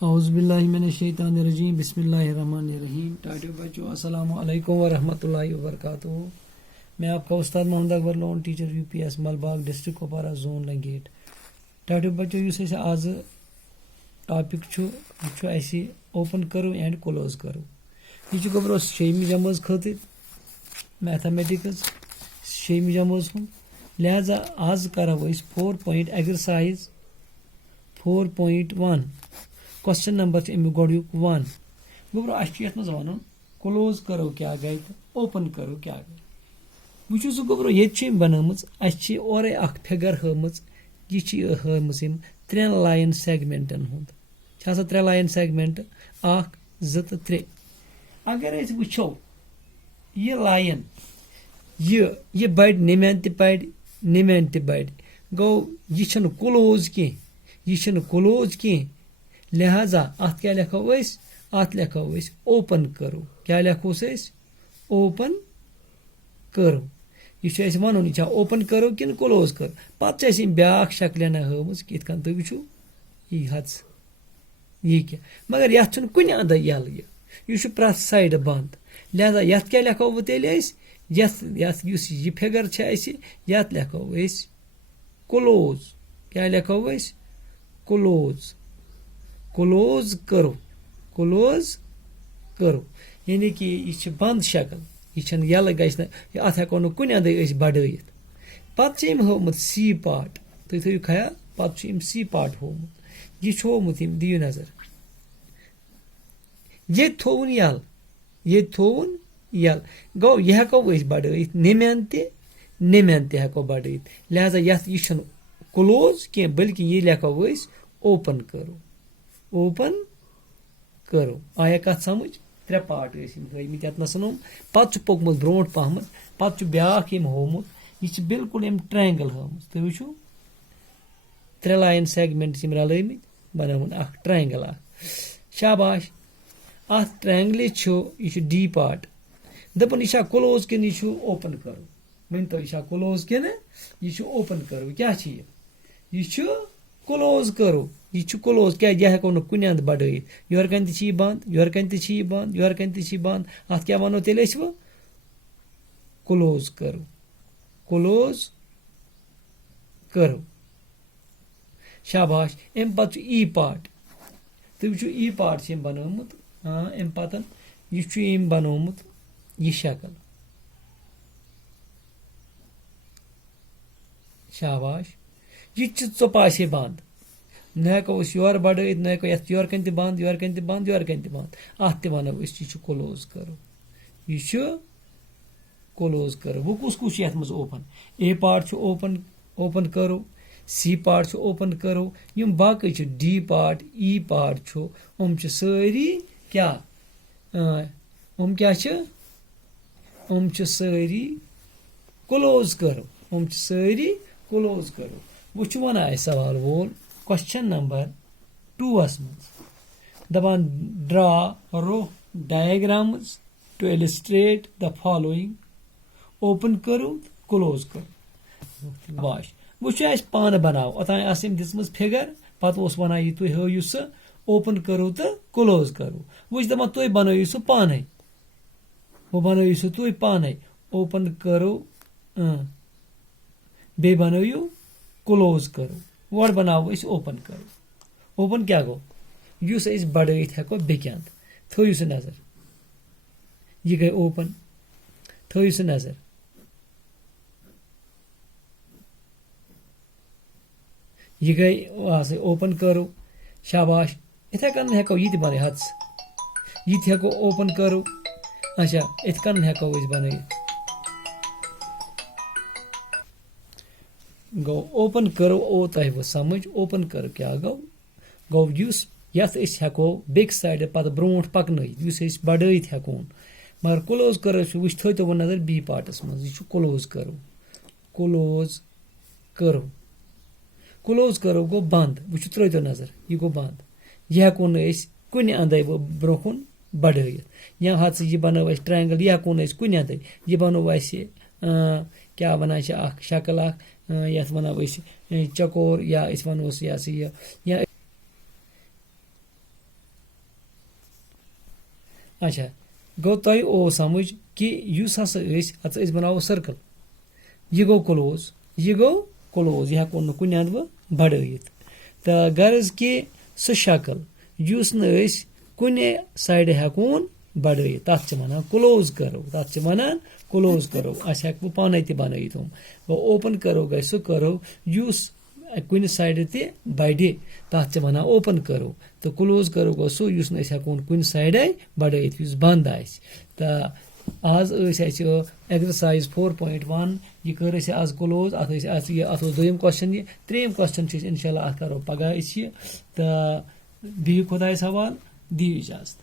औज़ुबिल्लाहिमिनश्शैतानिर्रजीम बिस्मिल्लाहिर्रहमानिर्रहीम। टाइटल बच्चों अस्सलामु अलैकुम व रहमतुल्लाहि व बरकातुहू। मैं आपका उस्ताद Mohammad Akbar Lone teacher UPS Malbagh district Kupwara zone Langate. Title बच्चों इस आज टॉपिक ओपन करो एंड क्लोज करो। यह गोबरो 6वीं जमात खतर मैथमेटिक्स 6वीं जमात हूँ, लिहाजा आज करो 4 पॉइंट एक्सरसाइज 4.1 क्वेश्चन नंबर गोड़ुक 1 गोबरो अत वन क्लोज करो क्या गई तो ओपन करो क्या गई। वो सह गोबरो ये बनम ओर फिगर हम यह 3 लाइन सेगमेंटन हुंद 3 लाइन सेगमेंट 1 2 तो 3। अगर वो यह लाइन यह बड़ नमेन तड़ बड़ गो यह क्लोज कह लिहाजा अत क्या लिखो अत लिखो ओपन करो। क्या लिखो ओपन करो। यह वन यह ओपन करो कि क्लोज करो। पे ब्या शक्ल हम तुम वो यह यह क्या मगर ये कुन अंद यल यह प्रत साइड बंद। लिहाजा ये क्या लिखो तेल यह फिगर ये लिखो क्लोज। क्या लिखो क्लोज क्लोज करो क्लोज करो यानी कि यह बंद शक्ल यह यल गई अत हेको कुन अंद बढ़ित। पे होमुत सी पार्ट तुम थो ख्याल पे सी पार्ट होमुत यह होमुत दियो नजर ये थोन यल गो यह हेको बढ़ित नमेन ते हेको बढ़ित। लिहाजा यह क्लोज कह बल्कि ये लिखो ओपन करो ओपन करो। आया कत समझ 3 पार्ट हमित ये पे पोकमुत ब्रो पहम पे ब्या होमुत यह बिल्कुल ट्रायंगल हम तुम वो 3 लाइन सेगमेंट रलमित बनावन ट्रायंगल शाबाश। अत ट्रायंगल यह डी पार्ट दपन यह क्लोज कि ओपन करो वन तो यह क्लोज कि यह ओपन करो। क्या यह क्लोज करो यह क्लोज क्या यह हेको कुन अंद बढ़ित योर कन ती बंद योर कन ती बंद योर कन ती बंद अत क्या वनो तेल क्लोज करो क्लोज करो शाबाश। अम पे ई पार्ट तुम वो ई पार्ट बनोमुत अम पतन यह बनोमुत यह शक्ल शाबाश। यह चोपासे बंद न हेको योर बढ़ित न हेको योर कन बंद योर कन बंद योर कन बंद अत वनो यह क्लोज करो यह क्लोज करो। वो कुस ये ओपन ए पार्ट ओपन ओपन करो सी पार्ट ओपन करो यम बाकी डी पार्ट ई पार्ट सारी क्या क्या सारी क्लोज करो सारी क्लोज करो। वो वन सवाल वोल क्वेश्चन नंबर 2 दपान ड्रा रो diagrams to illustrate the following open करो क्लोज करो। बाश वो पान बनाओ ओतान दिम फिगर पे वन यह तुम हयू सह ओपन करो तो क्लोज करो। वो दपान तुम बनाओ सह पान वो बनाओ सह तुम पान ओपन करो बे बनाओ क्लोज करो वोट बनाओ ओपन करो। ओपन क्या गो युस बढ़ित हेको बेक अंद थो सह नजर यह गई ओपन थो सह नजर यह गई ओपन करो शाबाश। इथे कन हेको यह बन हत्स यह हेको ओपन करो अच्छा इत कन हेको बन गो ओपन करो ओ तह वो समझ ओपन करो क्या गो गो युस हेको बेक साइड पे ब्रो पकन बढ़ित हेकोन मगर क्लोज करो वो थो वो नजर बी पार्टस मज यह क्लोज करो क्लोज करो क्लोज करो गो बंद वो त्रो तो नजर यह गो बंद यह हेको कुन अंद ब्रोकुन बढ़ित या हथ यह बनो ट्रायंगल यह हेको कुन अंद यह बनो क्या वन शक्ल ये वनो चकोर या वनोस या अच्छा गो तय ओ समझ कि युस हसा अस बनावो सर्कल यह गो क्लोज यह हेको न कुन अंद बढ़ित तो गर्ज कि सह शक्ल युस न कुने साइड हेकोन बढ़ित तथ वन क्लोज करो तथ वन क्लोज करो अस हेको पाने त बनत गो ओपन करो गई सह करो युस कुन साइड त बढ़ तथ वन ओपन करो तो क्लोज करो गो सह युस न हेकोन कुन साइड बढ़ित युस बंद तो आज एक्सरसाइज 4.1 यह कर आज क्लोज अत दोम क्वेश्चन यह त्रेम क्वेश्चन इंशाल्लाह अत करो पगह तो बिहु खुदायस हवाल दियो इजाजत।